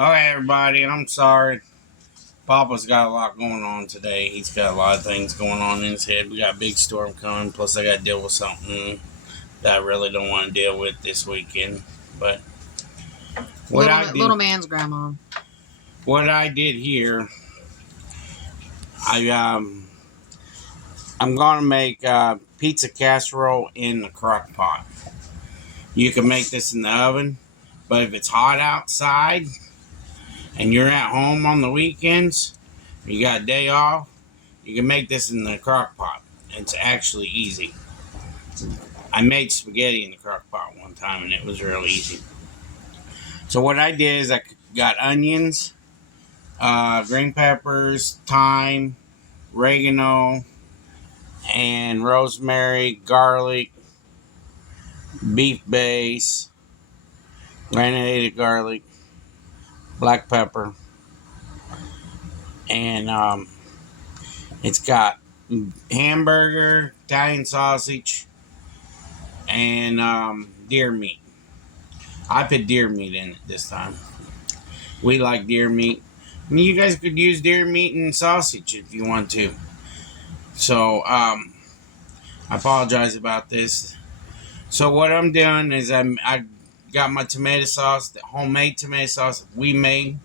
Okay, everybody, I'm sorry. Papa's got a lot going on today. He's got a lot of things going on in his head. We got a big storm coming, plus I got to deal with something that I really don't want to deal with this weekend. But Little man's grandma. What I did here, I'm gonna make pizza casserole in the Crockpot. You can make this in the oven, but if it's hot outside and you're at home on the weekends, you got a day off, you can make this in the crock pot. It's actually easy. I made spaghetti in the crock pot one time and it was real easy. So what I did is I got onions, green peppers, thyme, oregano, and rosemary, garlic, beef base, granulated garlic, black pepper, and it's got hamburger, Italian sausage, and deer meat. I put deer meat in it this time. We like deer meat. I mean, you guys could use deer meat and sausage if you want to. So, I apologize about this. So what I'm doing is I got my tomato sauce, the homemade tomato sauce we made.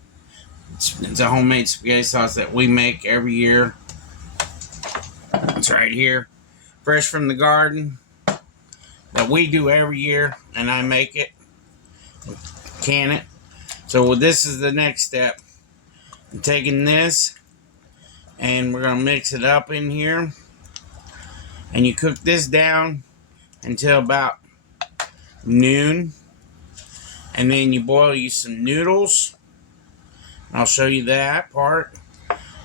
It's a homemade spaghetti sauce that we make every year. It's right here, fresh from the garden, that we do every year, and I make it, can it. So this is the next step. I'm taking this, and we're gonna mix it up in here, and you cook this down until about noon, and then you boil you some noodles. I'll show you that part.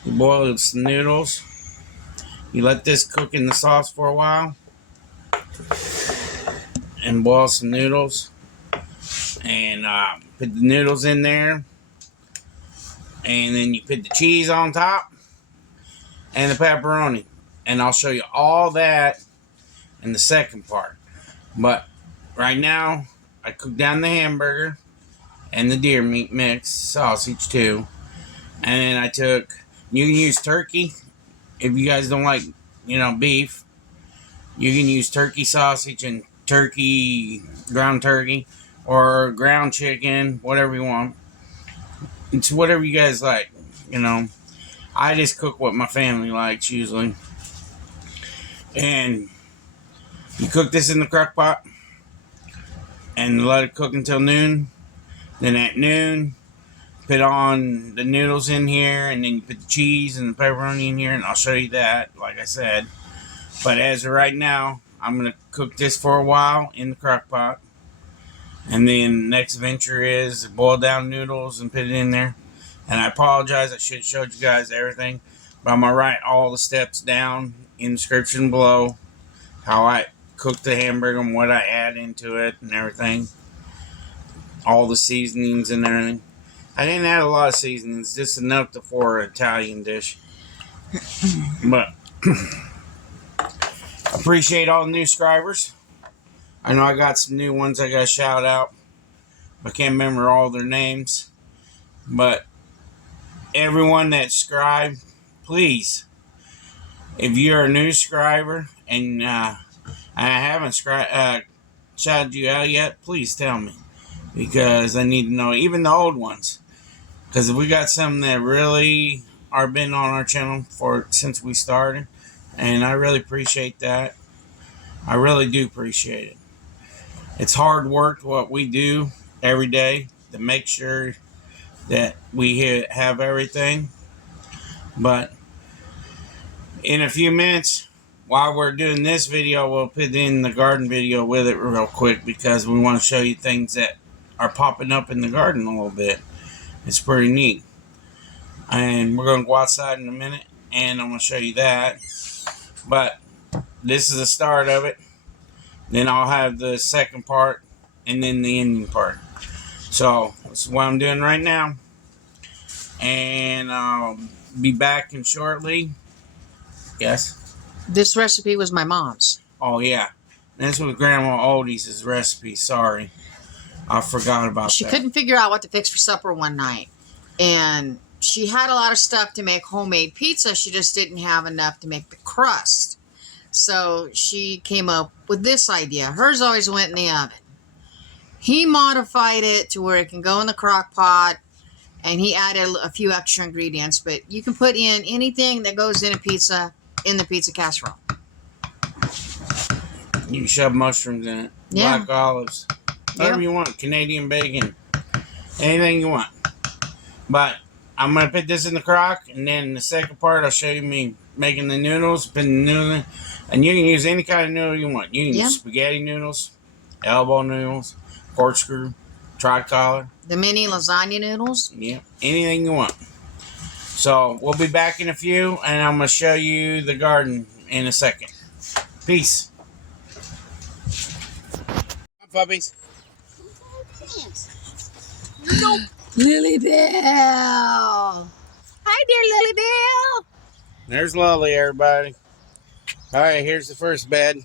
You boil some noodles. You let this cook in the sauce for a while, and boil some noodles, and put the noodles in there, and then you put the cheese on top and the pepperoni, and I'll show you all that in the second part. But right now I cook down the hamburger and the deer meat mix, sausage too, and then I took, you can use turkey if you guys don't like beef. You can use turkey sausage and turkey, ground turkey, or ground chicken, whatever you want. It's whatever you guys like, I just cook what my family likes usually. And you cook this in the crock pot and let it cook until noon. Then at noon, put on the noodles in here, and then you put the cheese and the pepperoni in here, and I'll show you that, like I said. But as of right now, I'm going to cook this for a while in the crock pot. And then next venture is boil down noodles and put it in there. And I apologize, I should have showed you guys everything. But I'm going to write all the steps down in the description below. How I cook the hamburger and what I add into it and everything. All the seasonings and everything. I didn't add a lot of seasonings, just enough for an Italian dish. But appreciate all the new subscribers. I know I got some new ones I got to shout out. I can't remember all their names. But everyone that subscribed, please, if you're a new subscriber and I haven't shouted you out yet, please tell me. Because I need to know, even the old ones. Because we got some that really are been on our channel since we started. And I really appreciate that. I really do appreciate it. It's hard work what we do every day to make sure that we have everything. But in a few minutes, while we're doing this video, we'll put in the garden video with it real quick, because we want to show you things that are popping up in the garden a little bit. It's pretty neat. And we're going to go outside in a minute, and I'm going to show you that. But this is the start of it. Then I'll have the second part, and then the ending part. So that's what I'm doing right now. And I'll be back in shortly. Yes? This recipe was my mom's. Oh, yeah. This was Grandma Oldie's recipe. Sorry. I forgot about that. She couldn't figure out what to fix for supper one night. And she had a lot of stuff to make homemade pizza. She just didn't have enough to make the crust. So she came up with this idea. Hers always went in the oven. He modified it to where it can go in the crock pot, and he added a few extra ingredients. But you can put in anything that goes in a pizza in the pizza casserole. You can shove mushrooms in it, black olives, whatever you want, Canadian bacon, anything you want. But I'm going to put this in the crock, and then in the second part, I'll show you me making the noodles, putting the noodle in. And you can use any kind of noodle you want. You can use spaghetti noodles, elbow noodles, corkscrew, tricolor. The mini lasagna noodles? Yeah, anything you want. So we'll be back in a few, and I'm going to show you the garden in a second. Peace. Hi, puppies. Nope. Lily Bell. Hi, dear Lily Bell. There's Lily, everybody. All right, here's the first bed.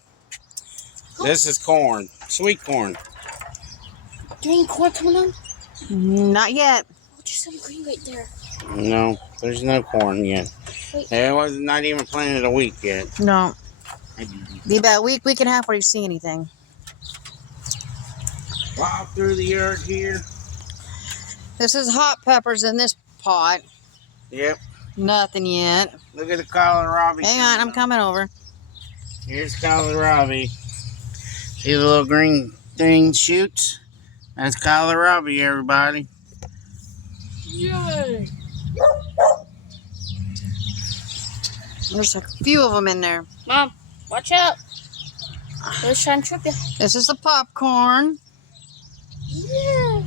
This is corn, sweet corn. Green corn coming on? Not yet. Oh, there's some green right there. No, there's no corn yet. Wait. It was not even planted a week yet. No. Be about a week and a half before you see anything. Walk through the yard here. This is hot peppers in this pot. Yep. Nothing yet. Look at the kohlrabi. Hang on, I'm coming over. Here's kohlrabi. See the little green thing shoots? That's kohlrabi, everybody. Yay! There's a few of them in there. Mom, watch out. They're trying to trip you. This is the popcorn. Yeah.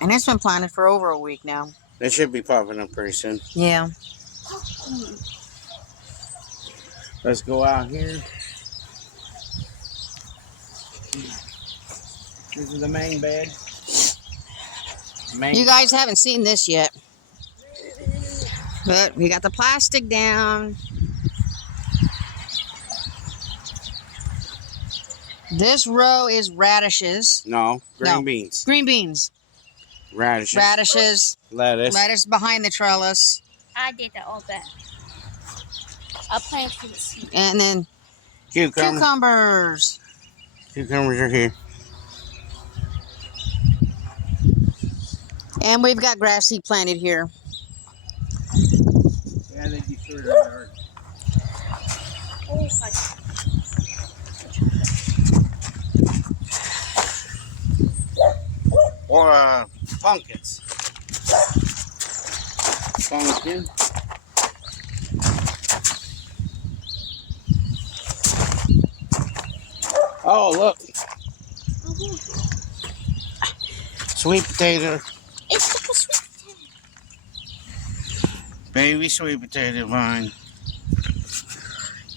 And it's been planted for over a week now. They should be popping up pretty soon. Yeah. Popcorn. Let's go out here. This is the main bed. You guys haven't seen this yet. But we got the plastic down. This row is radishes. No, green beans. Green beans. Radishes. Radishes. Lettuce. Lettuce behind the trellis. I did that all that. I planted for the seed. And then Cucumbers. Cucumbers are here. And we've got grass seed planted here. Yeah, they destroyed the yard. Oh, Or pumpkins. Pumpkin. Oh, look. Sweet potato. It's like a sweet potato. Baby sweet potato vine.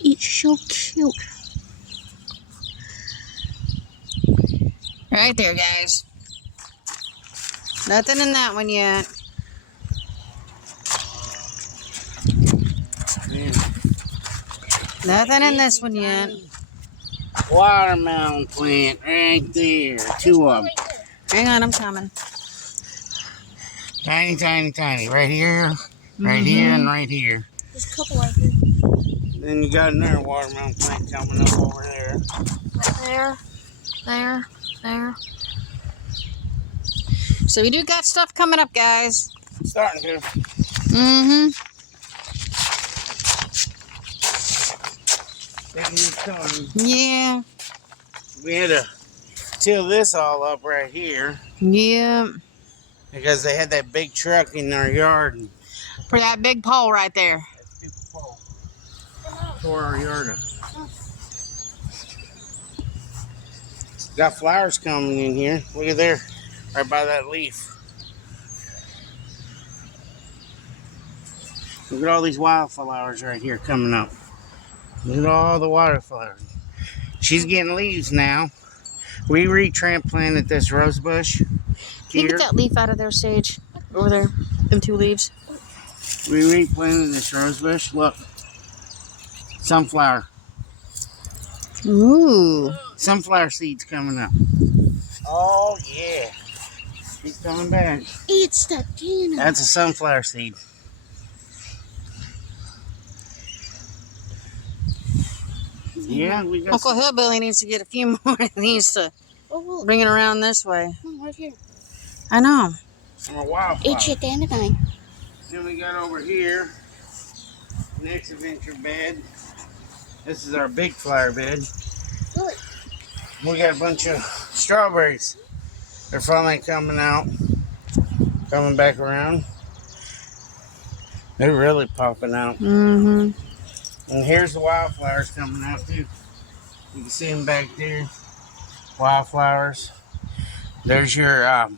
It's so cute. Right there, guys. Nothing in that one yet. Yeah. Nothing in this one yet. Watermelon plant right there. Two of them. Hang on, I'm coming. Tiny, tiny, tiny. Right here, right here, and right here. There's a couple right here. Then you got another watermelon plant coming up over there. Right there. There. So we do got stuff coming up, guys. Starting to. Mm-hmm. Taking its time. Yeah. We had to till this all up right here Yeah. because they had that big truck in our yard. And For that big pole right there. that stupid pole tore our yard up. Got flowers coming in here. Look at there, right by that leaf. Look at all these wildflowers right here coming up. Look at all the wildflowers. She's getting leaves now. We retransplanted this rose bush Can you here. get that leaf out of there, Sage? Over there. Them two leaves. We replanted this rose bush. Look. Sunflower. Ooh. Sunflower seeds coming up. Oh, yeah. He's coming back. It's the can. That's a sunflower seed. Yeah, we got Uncle Hillbilly needs to get a few more of these to Oh, bring it around this way. look, right here. I know. some wildflower. It's your dandelion. Then we got over here, next adventure bed. This is our big flower bed. Look. We got a bunch of strawberries. They're finally coming out, coming back around. They're really popping out. Mm-hmm. And here's the wildflowers coming out too. You can see them back there. Wildflowers. There's your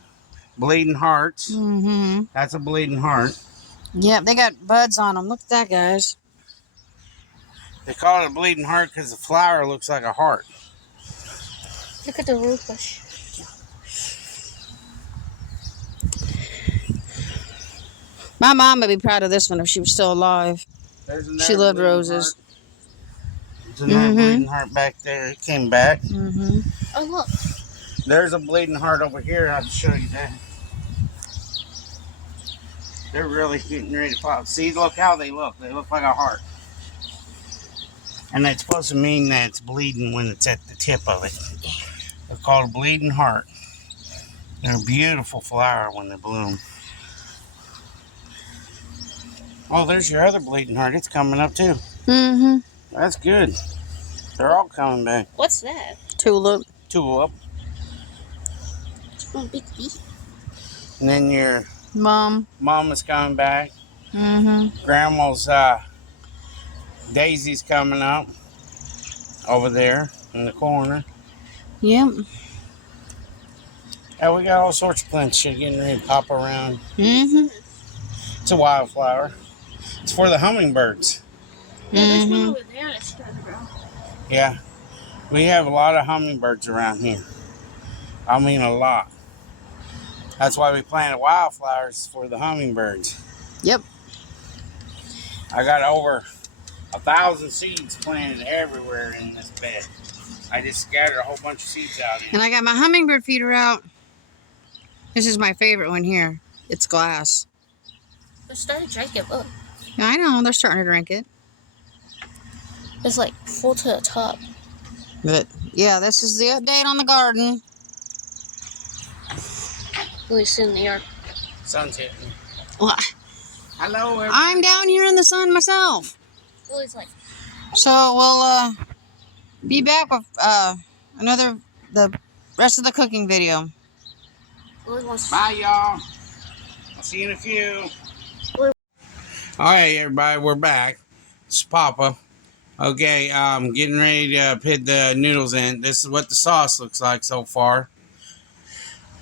bleeding hearts. Mm-hmm. That's a bleeding heart. Yep, they got buds on them. Look at that, guys. They call it a bleeding heart because the flower looks like a heart. Look at the root bush. My mom would be proud of this one if she was still alive. There's another She loved bleeding roses. Heart. There's another bleeding heart back there. It came back. Mm-hmm. Oh, look. There's a bleeding heart over here. I'll show you that. They're really getting ready to pop. See, look how they look. They look like a heart. And that's supposed to mean that it's bleeding when it's at the tip of it. They're called a bleeding heart. They're a beautiful flower when they bloom. Oh, there's your other bleeding heart. It's coming up too. Mm-hmm. That's good. They're all coming back. What's that? Tulip. Tulip. Oh, big bee. And then your Mom. mama's coming back. Mm-hmm. Grandma's Daisy's coming up over there in the corner. Yep. Yeah, we got all sorts of plants getting ready to pop around. Mm-hmm. It's a wildflower. It's for the hummingbirds. Yeah, there's one Mm-hmm. over there that's starting to grow. Yeah, we have a lot of hummingbirds around here. I mean a lot. That's why we planted wildflowers for the hummingbirds. Yep. I got over 1,000 seeds planted everywhere in this bed. I just scattered a whole bunch of seeds out in. And I got my hummingbird feeder out. This is my favorite one here. It's glass. They're starting to drink it. Look. I know, they're starting to drink it. It's like full to the top. But yeah, this is the update on the garden. Really soon in the yard. Sun's hitting. Well, Hello, everybody. I'm down here in the sun myself. Lily's like, So we'll be back with the rest of the cooking video. Lily wants to. Bye, y'all. I'll see you in a few. All right, everybody, we're back. It's Papa. Okay, getting ready to put the noodles in. This is what the sauce looks like so far.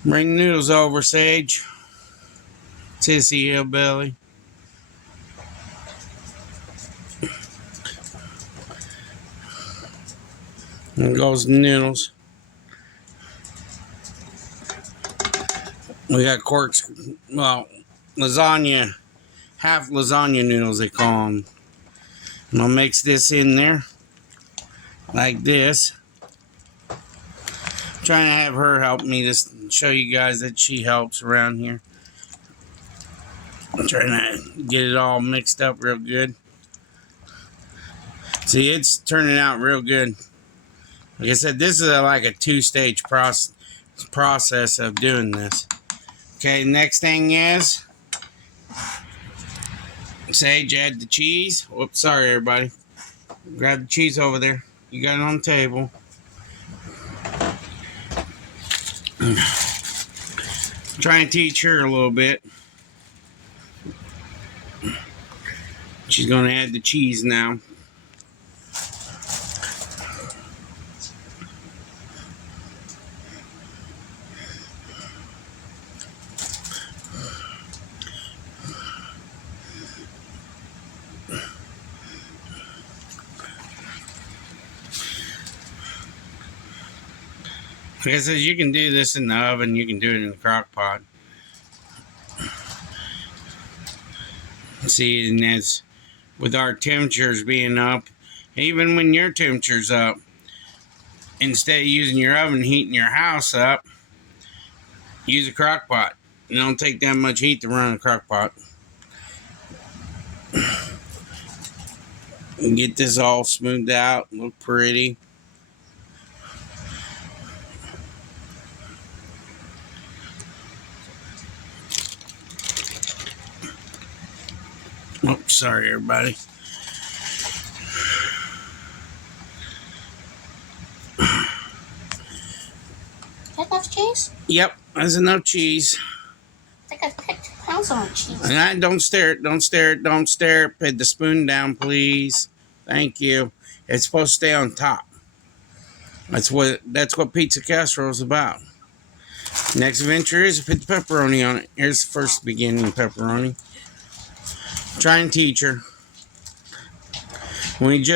Bring the noodles over, Sage. Sissy Hillbilly. There goes the noodles. We got lasagna, half lasagna noodles they call them. I'm gonna mix this in there like this. I'm trying to have her help me to show you guys that she helps around here. I'm trying to get it all mixed up real good. See, it's turning out real good. Like I said, this is like a two-stage process of doing this. Okay, next thing is Sage, add the cheese. Whoops, sorry everybody. Grab the cheese over there. You got it on the table. Try and teach her a little bit. She's going to add the cheese now. Like I said, you can do this in the oven. You can do it in the crock pot. See, and as with our temperatures being up, even when your temperature's up, instead of using your oven heating your house up, use a crock pot. It don't take that much heat to run a crock pot. And get this all smoothed out, look pretty. Oh, sorry, everybody. Is that enough cheese? Yep, that's enough cheese. I think I picked 2 pounds on cheese. And don't stare it, don't stare it, don't stare it. Put the spoon down, please. Thank you. It's supposed to stay on top. That's what pizza casserole is about. Next adventure is to put the pepperoni on it. Here's the first beginning pepperoni. Try and teach her.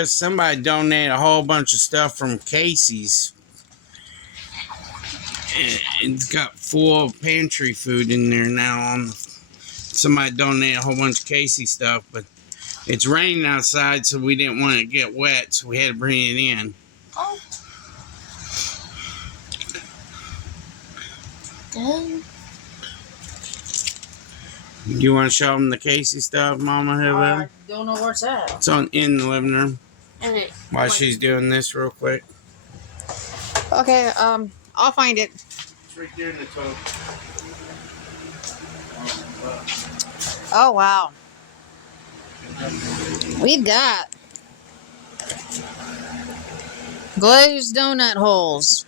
Somebody donated a whole bunch of stuff from Casey's. It's got full pantry food in there now. Somebody donated a whole bunch of Casey stuff, but it's raining outside, so we didn't want it to get wet, so we had to bring it in. Oh. Good. You want to show them the Casey stuff, Mama? I don't know where it's at. It's in the living room. And While she's doing this real quick. Okay, I'll find it. It's right there in the tote. Oh, wow. We've got glazed donut holes,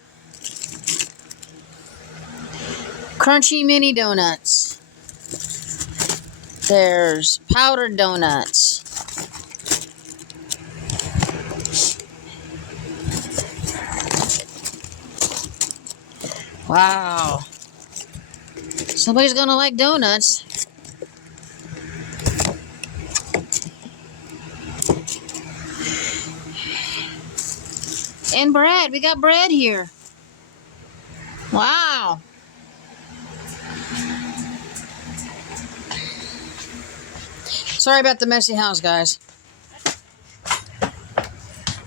crunchy mini donuts. There's powdered donuts. Wow. Somebody's gonna like donuts. And bread. We got bread here. Wow. Sorry about the messy house, guys.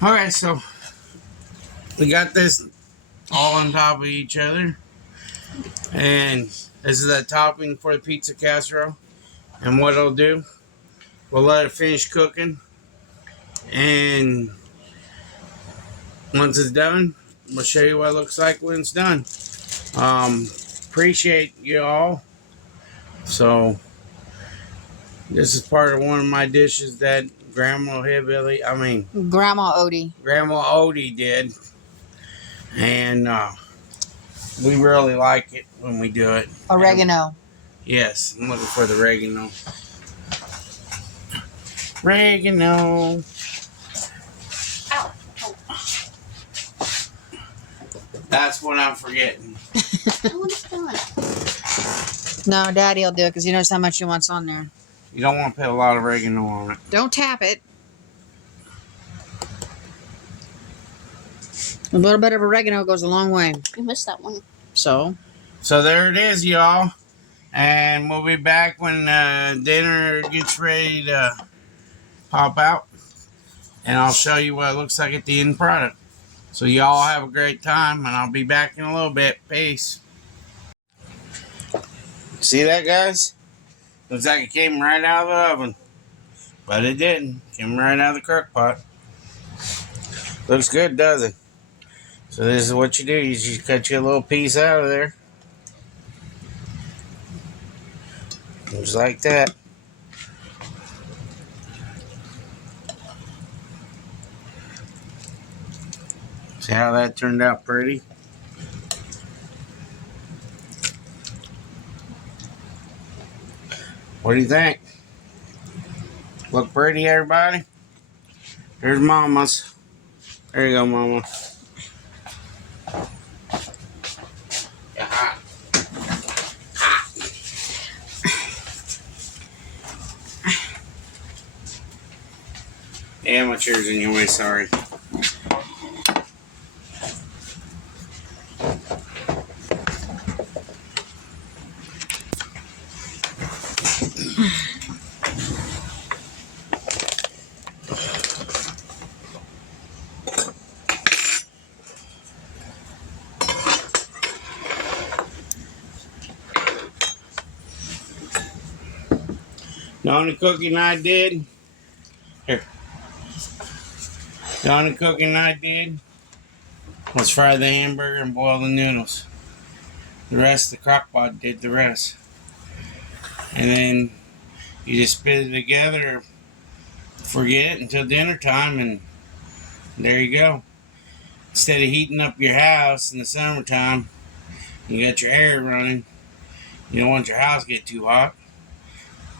Okay, so we got this all on top of each other. And this is the topping for the pizza casserole. And what it'll do, we'll let it finish cooking. And once it's done, we'll show you what it looks like when it's done. Appreciate you all. So this is part of one of my dishes that Grandma Odie did. And we really like it when we do it. Oregano. And, yes, I'm looking for the oregano. Oregano. ow. That's what I'm forgetting. I want to do it. No, Daddy will do it because he knows how much he wants on there. You don't want to put a lot of oregano on it. Don't tap it. A little bit of oregano goes a long way. You missed that one. So there it is, y'all. And we'll be back when dinner gets ready to pop out. And I'll show you what it looks like at the end product. So y'all have a great time, and I'll be back in a little bit. Peace. See that, guys? Looks like it came right out of the oven. But it didn't. Came right out of the crock pot. Looks good, doesn't it? So this is what you do. You just cut you a little piece out of there. Just like that. See how that turned out pretty? What do you think? Look pretty, everybody? Here's Mama's. There you go, Mama. Yeah, hot. Yeah, my chair's in your way, sorry. The only cooking I did, here, the only cooking I did was fry the hamburger and boil the noodles. The rest, the Crockpot did the rest. And then you just spit it together, forget it until dinner time, and there you go. Instead of heating up your house in the summertime, you got your air running. You don't want your house to get too hot.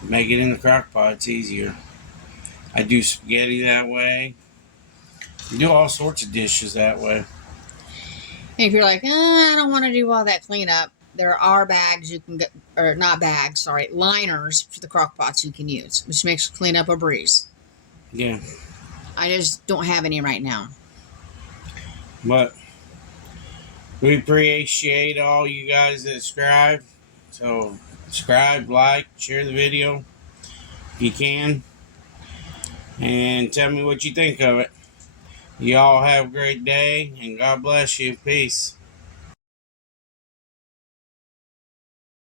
Make it in the Crockpot, it's easier. I do spaghetti that way. I do all sorts of dishes that way. If you're like, I don't want to do all that cleanup, there are bags you can get, or not bags, sorry, liners for the Crockpots you can use, which makes cleanup a breeze. Yeah. I just don't have any right now. But we appreciate all you guys that subscribe. So subscribe, like, share the video if you can. And tell me what you think of it. Y'all have a great day, and God bless you. Peace.